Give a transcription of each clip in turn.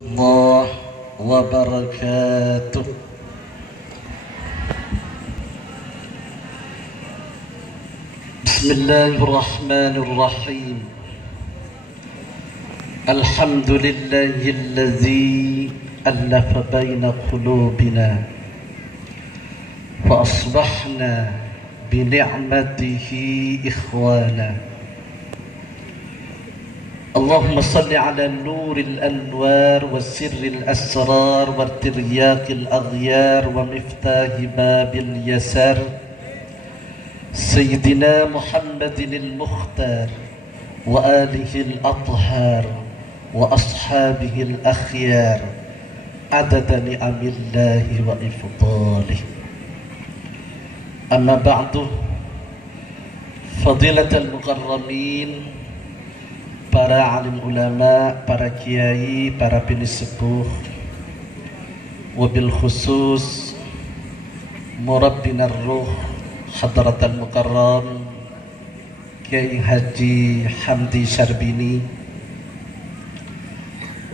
الله وبركاته. بسم الله الرحمن الرحيم. الحمد لله الذي ألف بين قلوبنا فأصبحنا بنعمته إخوانا. اللهم صل على نور الأنوار وسر الأسرار وارترياق الأغيار ومفتاح باب اليسار سيدنا محمد المختار وآله الأطهار وأصحابه الأخيار عدد نعم الله وإفضاله. أما بعد، فضيلة المكرمين, para alim ulama, para kiai, para penisepuh, wabil khusus murabbina ruh hadratal mukarram Kiai Haji Hamdi Syarbini,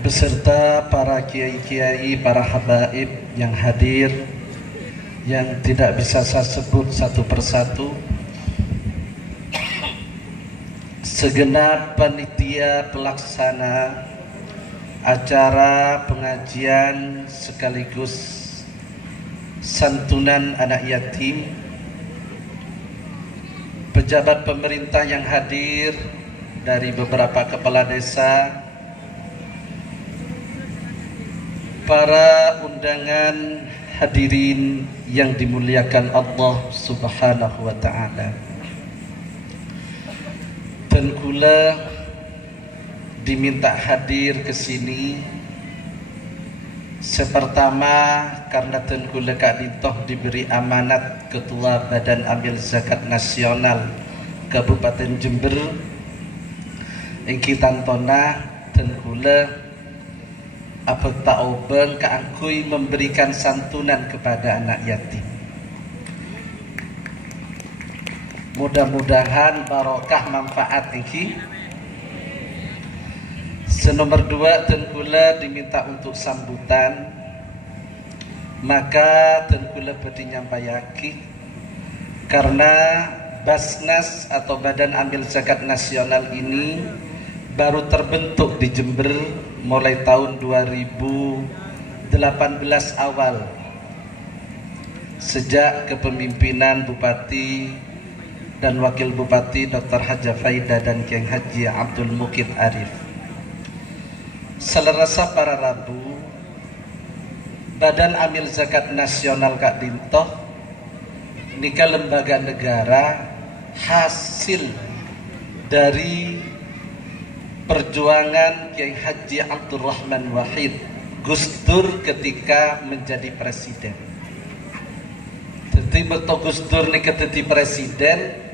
beserta para kiai-kiai, para habaib yang hadir, yang tidak bisa saya sebut satu persatu, segenap panitia pelaksana acara pengajian sekaligus santunan anak yatim, pejabat pemerintah yang hadir dari beberapa kepala desa, para undangan hadirin yang dimuliakan Allah Subhanahu wa ta'ala. Dan kula diminta hadir ke sini sepertama karena Tengkula Kak Dintoh diberi amanat Ketua Badan Amil Zakat Nasional Kabupaten Jember Engki Tantona Tengkula apa taubeng keangkui memberikan santunan kepada anak yatim. Mudah-mudahan barokah manfaat ini. Senomor 2, Tengkula diminta untuk sambutan, maka Tengkula beri nyampayaki karena Basnas atau Badan Amil Zakat Nasional ini baru terbentuk di Jember mulai tahun 2018 awal, sejak kepemimpinan Bupati dan Wakil Bupati Dr. Haja Faida dan Kiai Haji Abdul Mukid Arif. Selerasa para Rabu, Badan Amil Zakat Nasional Kak Dintoh nika lembaga negara hasil dari perjuangan Kiai Haji Abdul Rahman Wahid Gus Dur ketika menjadi presiden. Jadi betul Gus Dur nika jadi presiden,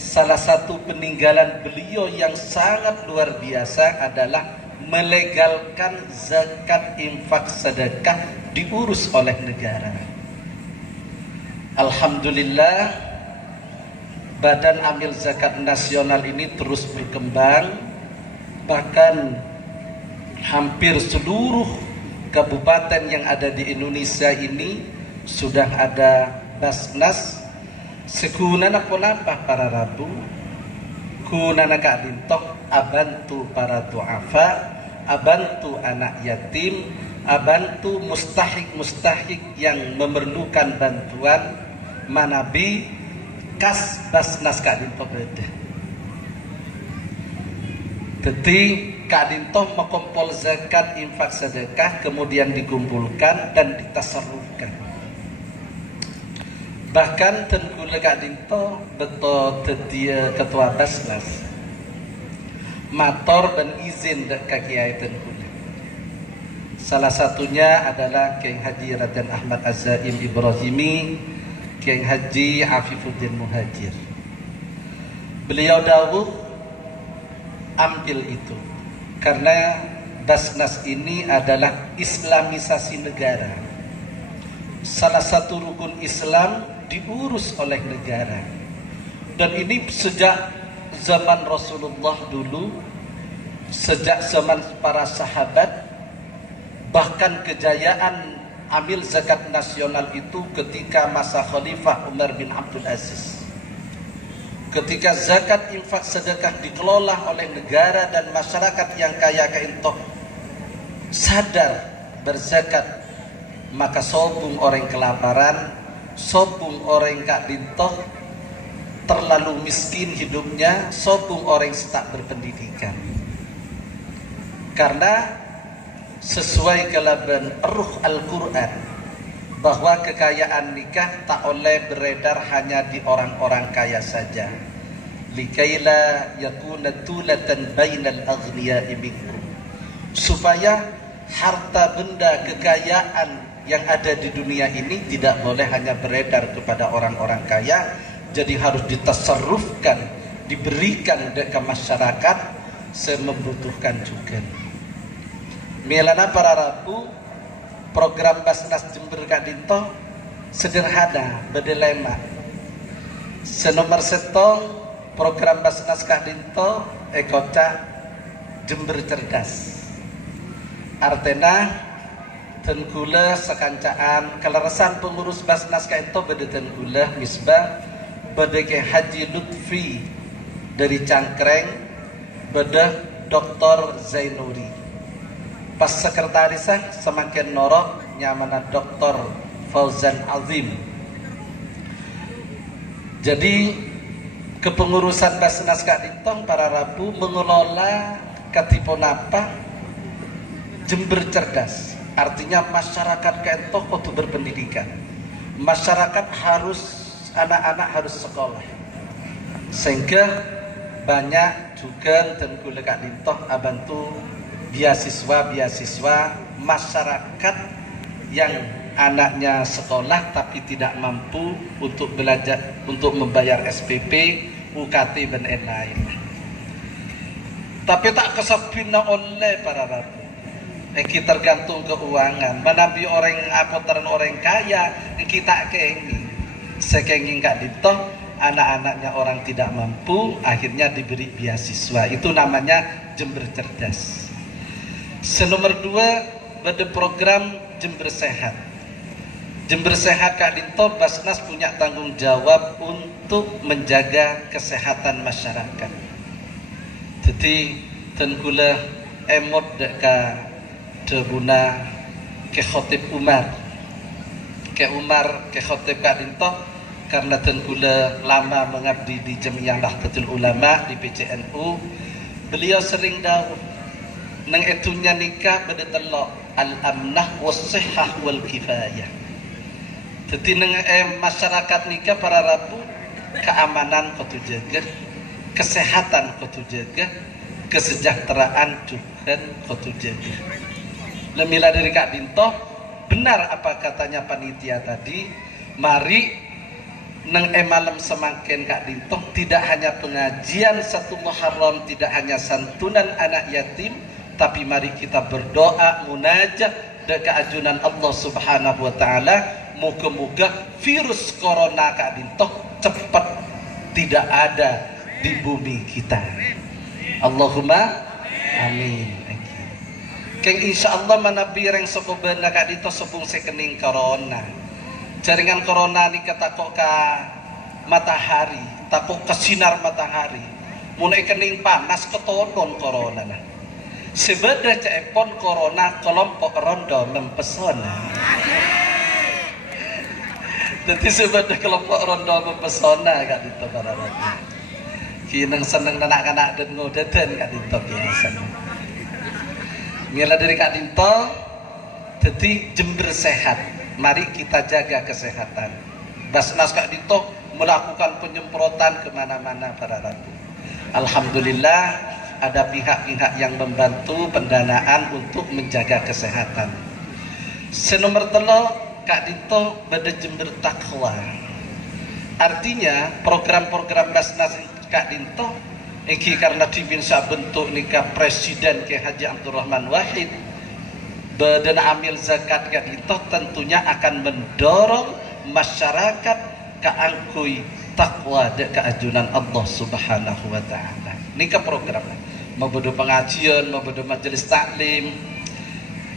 salah satu peninggalan beliau yang sangat luar biasa adalah melegalkan zakat infak sedekah diurus oleh negara. Alhamdulillah, Badan Amil Zakat Nasional ini terus berkembang, bahkan hampir seluruh kabupaten yang ada di Indonesia ini sudah ada Basnas. Sekunana ponapa para Rabu, kunana Kak Dintoh abantu para du'afa, abantu anak yatim, abantu mustahik yang memerlukan bantuan manabi kas Basnas Kak Dintoh beda. Jadi Kak Dintoh mengumpul zakat infak sedekah kemudian dikumpulkan dan ditasarrufkan. Bahkan Tengkula Kak Dintoh betul dia ketua Basnas mator dan izin ke Kiai Tengkula. Salah satunya adalah Kiai Haji Raden Ahmad Azaim Ibrahimi, Kiai Haji Afifuddin Muhajir. Beliau dawuh ambil itu karena Basnas ini adalah islamisasi negara. Salah satu rukun Islam diurus oleh negara, dan ini sejak zaman Rasulullah dulu, sejak zaman para sahabat Bahkan kejayaan amil zakat nasional itu ketika masa Khalifah Umar bin Abdul Aziz. Ketika zakat infak sedekah dikelola oleh negara dan masyarakat yang kaya keintoh sadar berzakat, maka sobung orang kelaparan, sobung orang kak dintoh terlalu miskin hidupnya, sobung orang tak berpendidikan. Karena sesuai kelaban ruh Al-Quran bahwa kekayaan nikah tak oleh beredar hanya di orang-orang kaya saja. Likaila yakuna tulatan bainal aghniya'i minkum. Supaya harta benda kekayaan yang ada di dunia ini tidak boleh hanya beredar kepada orang-orang kaya, jadi harus ditasarrufkan, diberikan ke masyarakat semembutuhkan juga. Milana para rabu, program Basnas Jember Kadinto sederhana, berdilema. Senomor setong program Basnas Kadinto ekota Jember Cerdas. Artena tengkula sekancaan kelerasan pengurus Basnas Kadinto beda tengkula misbah beda ke Haji Lutfi dari Cangkreng, beda Dr. Zainuri. Pas sekretarisah semakin norok nyamana Dr. Fauzan Azim. Jadi kepengurusan Basnas Kadintong para rabu mengelola katiponapa Jember Cerdas. Artinya masyarakat Kentoh kudu berpendidikan. Masyarakat harus, anak-anak harus sekolah. Sehingga banyak juga dan gula Kadintoh abantu beasiswa masyarakat yang anaknya sekolah tapi tidak mampu untuk belajar, untuk membayar SPP, UKT dan lain-lain. Tapi tak kesepina oleh para rabu. Kita tergantung keuangan. Menabi orang apotaran orang kaya, kita kengi. Sekengi nggak ditoh, anak-anaknya orang tidak mampu, akhirnya diberi beasiswa. Itu namanya Jember Cerdas. Senomor 2 pada program Jember Sehat. Jember Sehat Kak Dinto Basnas punya tanggung jawab untuk menjaga kesehatan masyarakat. Jadi tengkula emot deka debuna ke Khotib Umar ke Khotib Kak Dinto karena tengkula lama mengabdi di Jamiah Nahdlatul Ulama di PCNU. Beliau sering dawuh nang etunya nikah pada telok al-amnah was-sihhah wal kifayah. Jadi nang masyarakat nikah para rabu keamanan kudu jaga, kesehatan kudu jaga, kesejahteraan juga kudu jaga. Lemila dari Kak Dinto, benar apa katanya panitia tadi, mari nang malam semakin Kak Dinto tidak hanya pengajian satu Muharram, tidak hanya santunan anak yatim, tapi mari kita berdoa munajat dekat ajunan Allah Subhanahu wa taala, moga-moga virus corona Kak Dinto cepat tidak ada di bumi kita. Allahumma amin. Keng insyaallah manabi reng sebebena Kak Dinto sebung sekening corona. Jaringan corona ni ketakok ka matahari, takok ke sinar matahari. Mulai kening panas ketonon corona nah. Sebeda cepon corona kelompok rondo mempesona. Jadi sebeda kelompok rondo mempesona Kak Dinto para rakyat. Kineng seneng anak-anak dan ngodadan Kak Dinto biasa. Mila dari Kak Dinto, jadi Jember Sehat. Mari kita jaga kesehatan. Basnas Kak Dinto melakukan penyemprotan kemana-mana para rakyat. Alhamdulillah. Ada pihak-pihak yang membantu pendanaan untuk menjaga kesehatan. Senomor 3 Kak Dinto pada Jember Takwa. Artinya program-program Basnas Kak Dinto iki karena diminta bentuk nikah Presiden K. Haji Abdurrahman Wahid badan amil zakat Kak Dinto tentunya akan mendorong masyarakat keangkui takwa dan keajunan Allah Subhanahu wa taala. Nikah program mau bodoh pengajian, mau bodoh majelis taklim.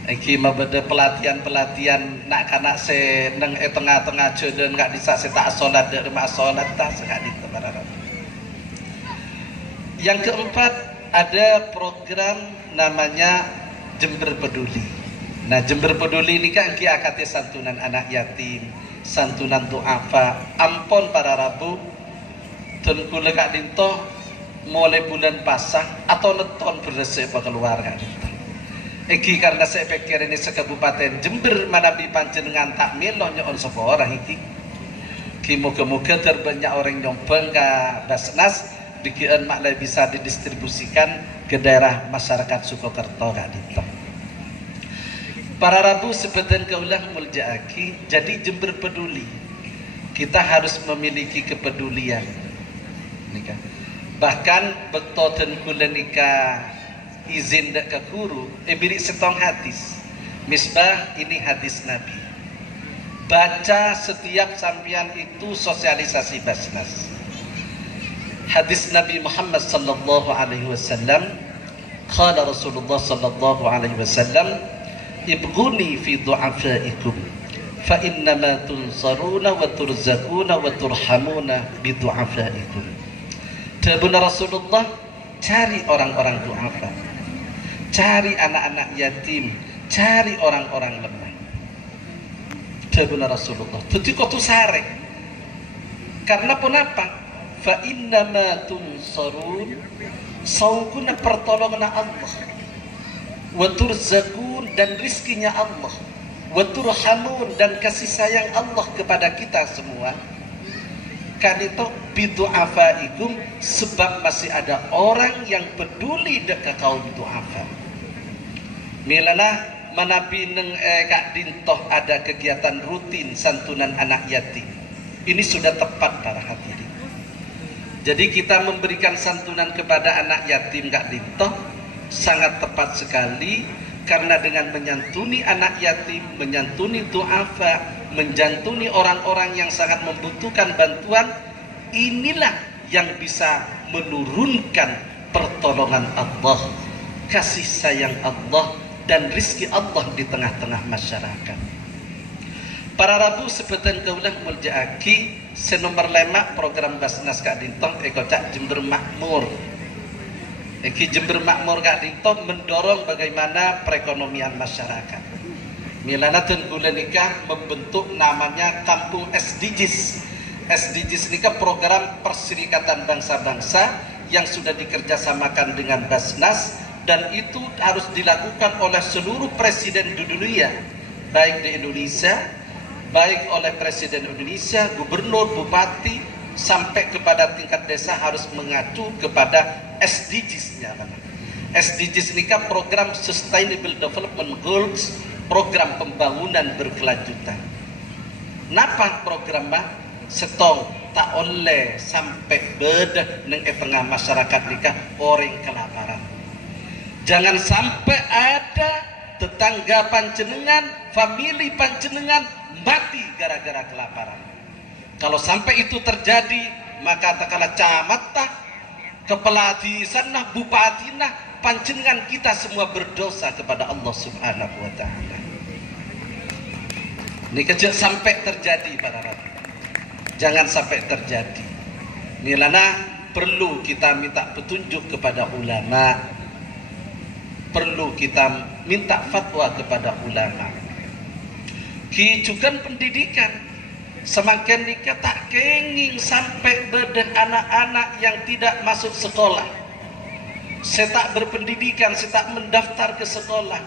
Iki mabede pelatihan nak se neng tengah-tengah jodoh nggak bisa se tak sholat dari rumah sholat tak sekali para Rabu. Yang keempat ada program namanya Jember Peduli. Nah Jember Peduli ini kan ki akate santunan anak yatim, santunan du'afa, ampon para Rabu, dan kula kak dinto mulai bulan pasang atau neton beresik keluarga dinto. Iki karena saya pikir ini sekabupaten Jember manabi panjenengan tak melo nyon sapa orang iki. Ki moga-moga terbanyak orang nyombang ka Basnas bikin maklai bisa didistribusikan ke daerah masyarakat Sukokerto kak dinto. Para Rabu sebeten kaulah muljaaki, jadi Jember Peduli. Kita harus memiliki kepedulian. Nika. Bahkan bektoten kula nika izin dak ke guru, beri setong hadis. Misbah ini hadis Nabi. Baca setiap sampian itu sosialisasi Basnas. Hadis Nabi Muhammad sallallahu alaihi wasallam, qala Rasulullah sallallahu alaihi wasallam, ibghuni fi du'afaikum fa innama tunsaruna wa turzakuna wa turhamuna bi du'afaikum. Dabuna Rasulullah, cari orang-orang du'afa, cari anak-anak yatim, cari orang-orang lemah. Dabuna Rasulullah, jadi kau tu sare. Karena pun apa? Fa innama tunsarun, saukuna pertolongan Allah, wa turzakun dan rizkinya Allah, wa turhamun dan kasih sayang Allah kepada kita semua. Kan itu bidu'afaikum, sebab masih ada orang yang peduli dekat kaum du'afa. Milana manabi neng kak dintoh ada kegiatan rutin santunan anak yatim. Ini sudah tepat para hadirin. Jadi kita memberikan santunan kepada anak yatim kak dintoh sangat tepat sekali, karena dengan menyantuni anak yatim, menyantuni du'afa, menjantuni orang-orang yang sangat membutuhkan bantuan, inilah yang bisa menurunkan pertolongan Allah, kasih sayang Allah dan rizki Allah di tengah-tengah masyarakat. Para Rabu sebeten kaulah muljaaki senomor 5 program Basnas kak dintong ekocak Jember Makmur. Eki Jember Makmur kak dintong mendorong bagaimana perekonomian masyarakat. Milana tenggula nikah membentuk namanya Kampung SDGs. SDGs nikah program Perserikatan Bangsa-Bangsa yang sudah dikerjasamakan dengan Basnas, dan itu harus dilakukan oleh seluruh presiden di dunia, baik di Indonesia, baik oleh presiden Indonesia, gubernur, bupati, sampai kepada tingkat desa harus mengacu kepada SDGs-nya. SDGs nikah program Sustainable Development Goals, program pembangunan berkelanjutan. Napa program mah setong tak oleh sampai bedah neng tengah masyarakat nikah orang kelaparan. Jangan sampai ada tetangga panjenengan, famili panjenengan mati gara-gara kelaparan. Kalau sampai itu terjadi, mata kala camat kepala desa nah bupati nah panjenengan kita semua berdosa kepada Allah Subhanahu wa taala. Ini kejadian sampai terjadi para rakyat. Jangan sampai terjadi. Nilana perlu kita minta petunjuk kepada ulama. Perlu kita minta fatwa kepada ulama. Kijukan pendidikan. Semakin nikah tak kenging sampai bedeh anak-anak yang tidak masuk sekolah. Saya tak berpendidikan, saya tak mendaftar ke sekolah,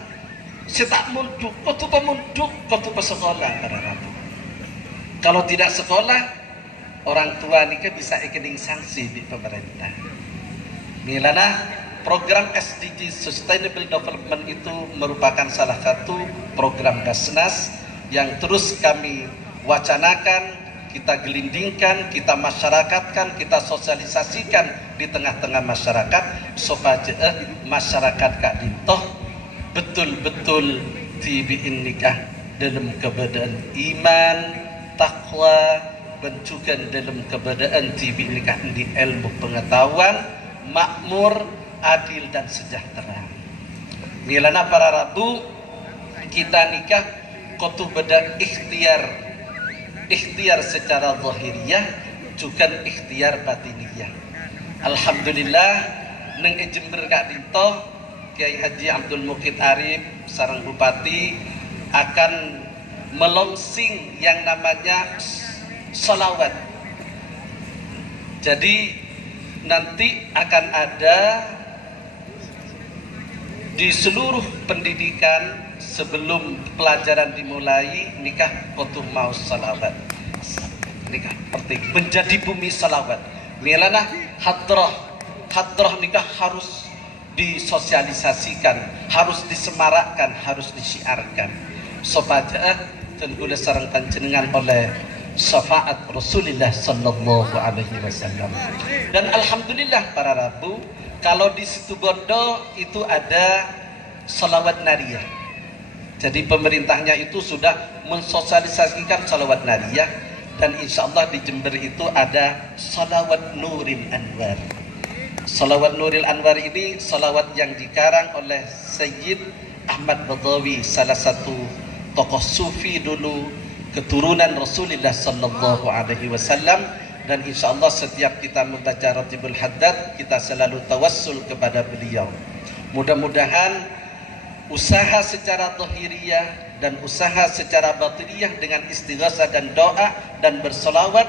saya tak munduk, kau tuh pemunduk, kau tuh sekolah para rabu. Kalau tidak sekolah, orang tua nikah bisa ikening sanksi di pemerintah. Milana program SDG Sustainable Development itu merupakan salah satu program Basnas yang terus kami wacanakan, kita gelindingkan, kita masyarakatkan, kita sosialisasikan di tengah-tengah masyarakat supaya masyarakat kak dintoh betul-betul tibiin nikah dalam keadaan iman, takwa, dan juga dalam keadaan tibiin nikah di ilmu pengetahuan, makmur, adil dan sejahtera. Milana para rabu kita nikah kudu beda ikhtiar secara zahiriyah juga ikhtiar batiniyah. Alhamdulillah neng Jember Kak Dito Kiai Haji Abdul Muqid Arif sareng Bupati akan melonsing yang namanya sholawat. Jadi nanti akan ada di seluruh pendidikan sebelum pelajaran dimulai nikah kudu mau sholawat. Nikah penting menjadi bumi sholawat. Milana hadrah nikah harus disosialisasikan, harus disemarakkan, harus disiarkan supaya tenggula sareng panjenengan oleh syafaat Rasulullah sallallahu alaihi wasallam. Dan alhamdulillah para Rabu, kalau di Situbondo itu ada sholawat nariyah. Jadi pemerintahnya itu sudah mensosialisasikan sholawat nariyah, dan insya Allah di Jember itu ada sholawat Nuril Anwar. Sholawat Nuril Anwar ini sholawat yang dikarang oleh Sayyid Ahmad Badawi, salah satu tokoh sufi dulu keturunan Rasulullah sallallahu alaihi wasallam. Dan insya Allah setiap kita membaca Ratibul Haddad, kita selalu tawassul kepada beliau. Mudah-mudahan usaha secara zahiriyah dan usaha secara batiniyah dengan istighasah dan doa dan bersolawat,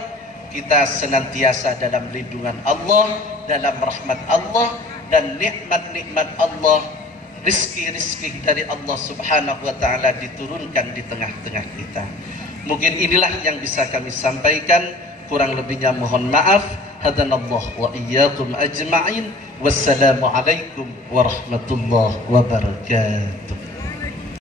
kita senantiasa dalam lindungan Allah, dalam rahmat Allah, dan nikmat-nikmat Allah, rizki-rizki dari Allah subhanahu wa ta'ala diturunkan di tengah-tengah kita. Mungkin inilah yang bisa kami sampaikan, kurang lebihnya mohon maaf. Hadanallah wa iyyakum ajma'in. Wassalamualaikum warahmatullahi wabarakatuh.